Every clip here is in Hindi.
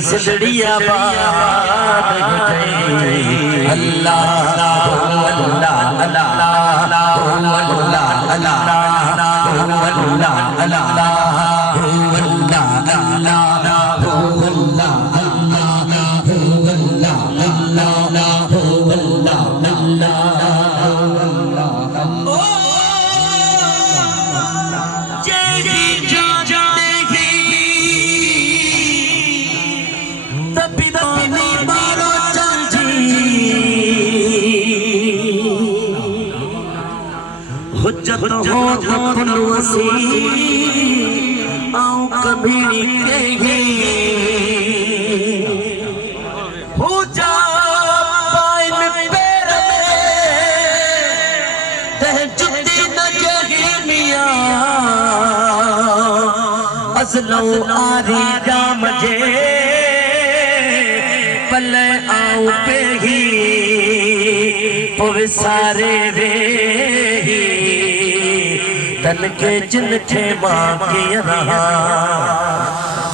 सिंदड़िया बात अल्लाह अल्लाह हुज्जत हो वसी आऊं कभी कहे हो जा पाइन पैर में तह जुती न जगी मिया असलो आरी जाम जे पले आऊं पेही पोवे सारे वे तन के जिन थे मां के रहा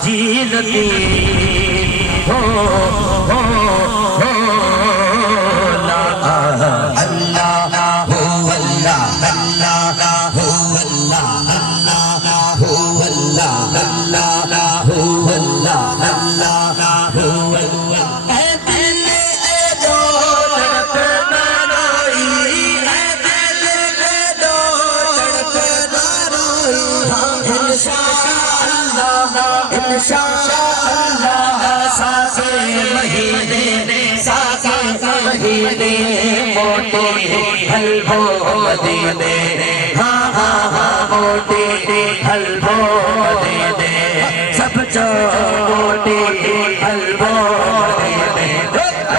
जीलती हो ला अल्लाह हो अल्लाह अल्लाह हो अल्लाह अल्लाह हो अल्लाह अल्लाह हो अल्लाह अल्लाह हो अल्लाह ऐ दिल ए दो तड़पना रोई ऐ दिल ए दो तड़पना रोई इंशाअल्लाह सासे महीने मोटे हलवो मदीने हाँ हाँ हाँ मोटे हलवो मदीने सब जो मोटे हलवो मदीने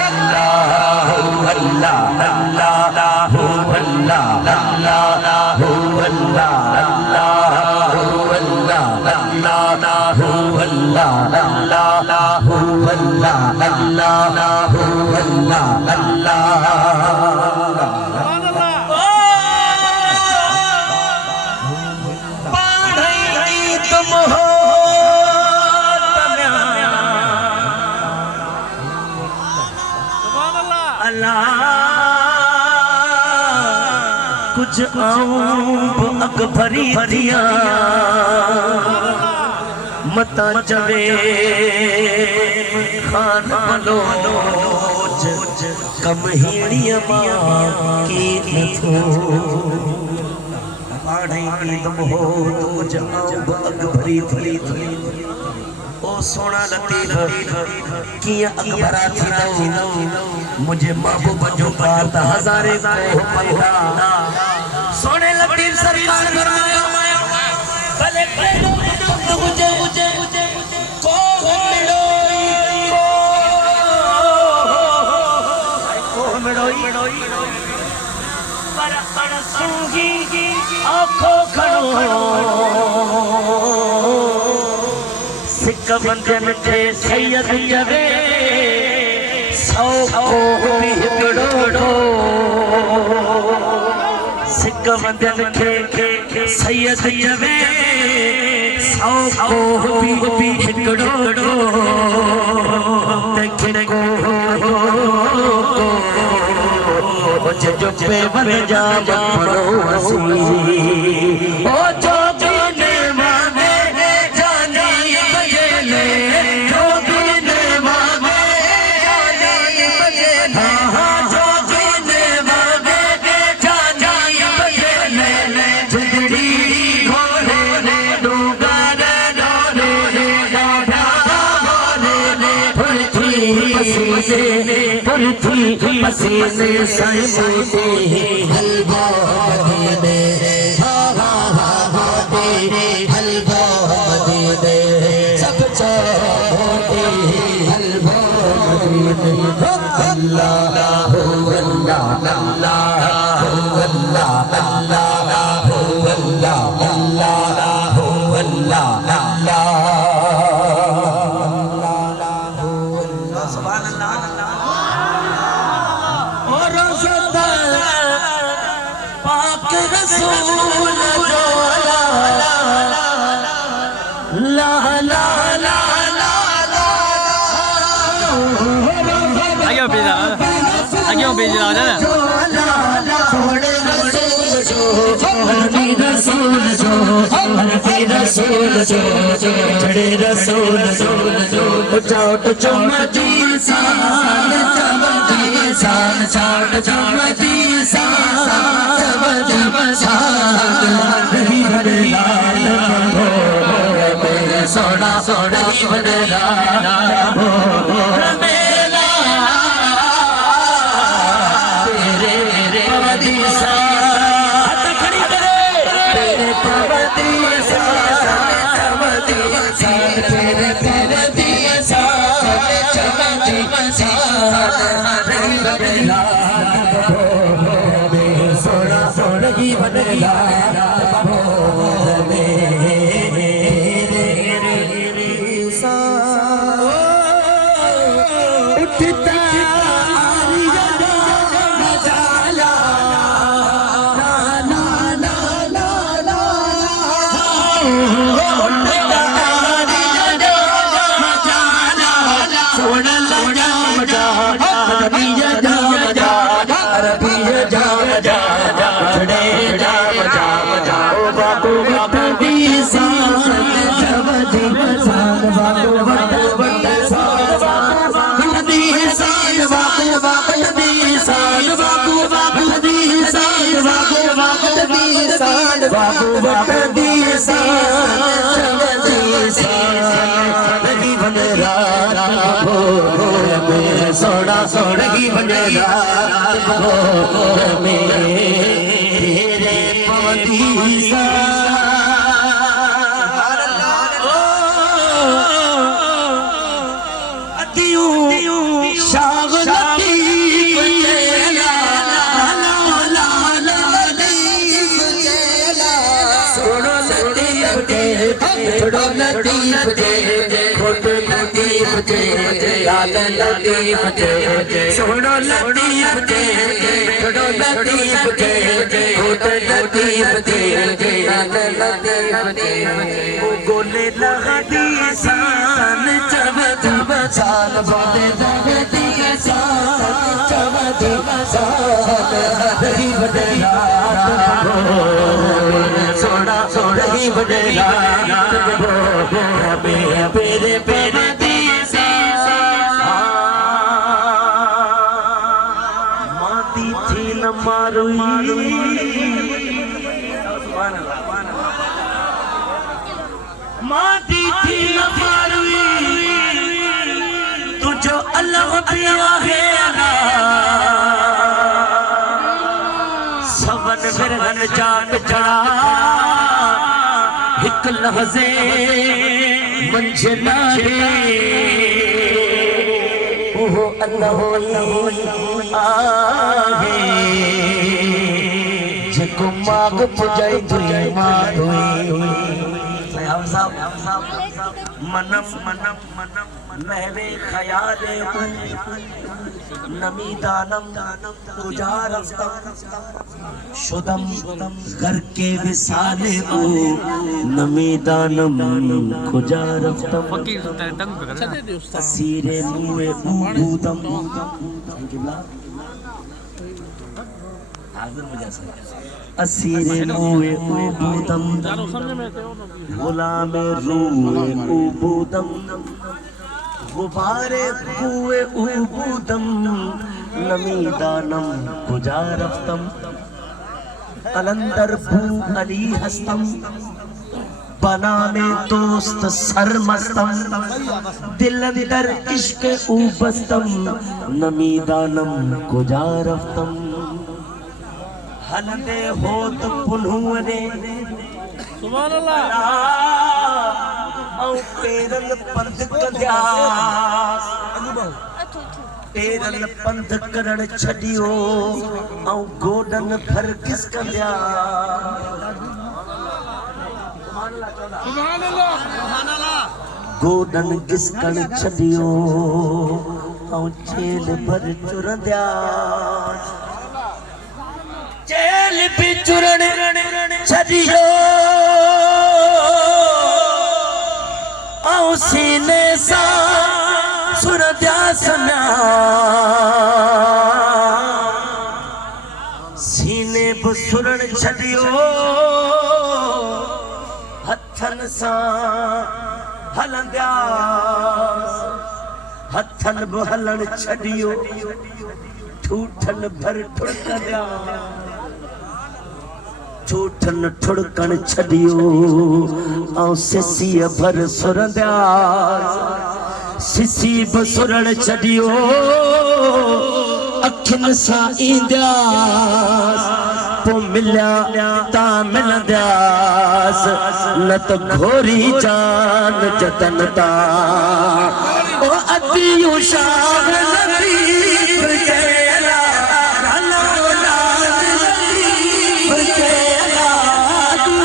अल्लाह अल्लाह अल्लाह हो अल्लाह अल्लाह हो अल्लाह अल्लाह हो अल्लाह अल्लाह हो अल्लाह अल्लाह हो अल्लाह अल्लाह हो अल्लाह अल्लाह तुम हो अल्लाह कुछ आऊं अग भरी दिया मता जवे खान बलोच कम हीड़िया की नथो पाढ़े तुम हो कुछ आऊं अग भरी थी ओ सोना लतीफ किया अकबरा थी मुझे महबूब जो बात हजारे को पल्ला सोने लतीफ सरकार फरमाया भले मुझे को मिलो पर सूंगी आंखों खड़ो सिक बंदन थे सैयद जवे सौ को भी हिकड़ो सिक बंदन थे सैयद जवे सौ को भी हिकड़ो तखने को जो पे बन जा पड़ो हसी ओ जो पसीने साए मोटे हलवा मदीने हाँ हाँ हाँ मोटे हलवा मदीने सब छोटे हलवा मदीने अल्लाह हो अल्लाह अल्लाह हो अल्लाह अल्लाह हो अल्लाह अल्लाह हो अल्लाह अल्लाह ला ला ला ला बेच रहा है रसूल जो रसूल जो छड़े रसूल जो जाओ तो चमदी सान चमदी सान छाट चमदी सान चमदी सान नहीं बदला मेरे सोना सोना ही बदला मेरा तेरे पवदी सान खड़ी करे तेरे पवदी सोना सोना ही बदला उठता बाबू बकदी सी बनेरा हो मेरे सोना सोना की बनेरा हो मेरे पवदी सा छोड़ो लतीफ जे खोट लतीफ जे लाल लतीफ जे छोड़ो लतीफ जे छोड़ो लतीफ जे खोट लतीफ जे लाल लतीफ जे वो गोले लगती सान चमक बचाल बोले लगती सान चमक बचाल नहीं बदला सोना सोना ही बदला पेरे पेरे माती थी न मारुई माती थी न मारुई तुझो अल्लाह पिया है सवन बिरहन चाट चढ़ा एक लहज़े मंझना है वो अल्लाह आहे जेको माग पुजाई दुई मां दुई मनम मनम मनम महवे ख्याले नमी दानम तुजारफ्तम शुदम करके विसाले ओ नमी दानम खुजारफ्तम असीरे मुए उबूदम असीरे मुए उबूदम गुलाम रूए उबूदम गुबारे कुए उबूदम नमी दानम गुजारफ्तम अलंदर भू अली हस्तम बना में दोस्त सरमस्तम दिल अंदर इश्क उबस्तम नमी दानम गुजारफ्तम हलदे होत पुन्हुवने सुभान अल्लाह औ पेरल पंध कद्यास पेरल पंध करण छडियो औ गोडन भर किस कद्या सुभान अल्लाह गोडन किस कण छडियो औ छेल भर चुरंद्या चेल भी चुरण छडियो औ सीने सा सुरद्या सना सुरण छड़ियो हथन सा हलंदिया हथन बि हलण छड़ियो ठूठन भर ठुड़कंदिया ठूठन ठुड़कण छड़ियो ऐं सिसीअ भर सुरंदिया सिसी बि सुरण छड़ियो अखियुनि सां ईंदिया पोइ मिलिया ता मिलंदियास न त घोरी जान जतन ता ओ अदियूं शान लतीफ़ केला हलो लाल लतीफ़ केला तू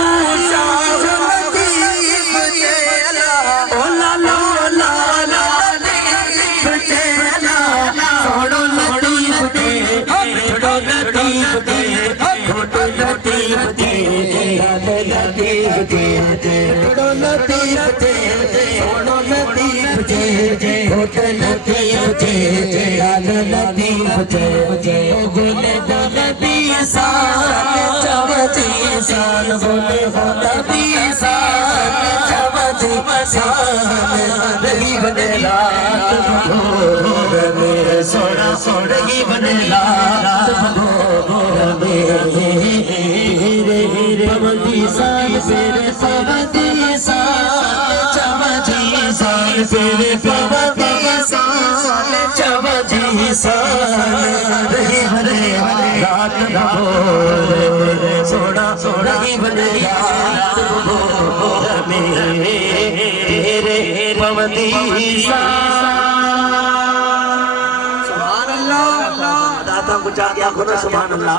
शान लतीफ़ केला ओ लालो लाल लतीफ़ केला सोड़ो लतीफ़ के छोड़ो लतीफ़ के छोड़ो लतीफ़ के लतीफ़ के छोड़ो लतीफ़ के छोड़ो लतीफ़ के छोड़ो लतीफ़ के लाल लतीफ़ के बोले बोले बीसान चवती सान बोले बोले बीसान चवती सान रही बने रात भोर में सोना सोड़गी बने रात भोर में पवती सान तेरे पवती सान चवती सान तेरे पवती सान चवती सान रही बने रात भोर सोना सोड़गी बने रात भोर में तेरे पवती सुभान अल्लाह दाता कुछ आ गया खुदा सुभान अल्लाह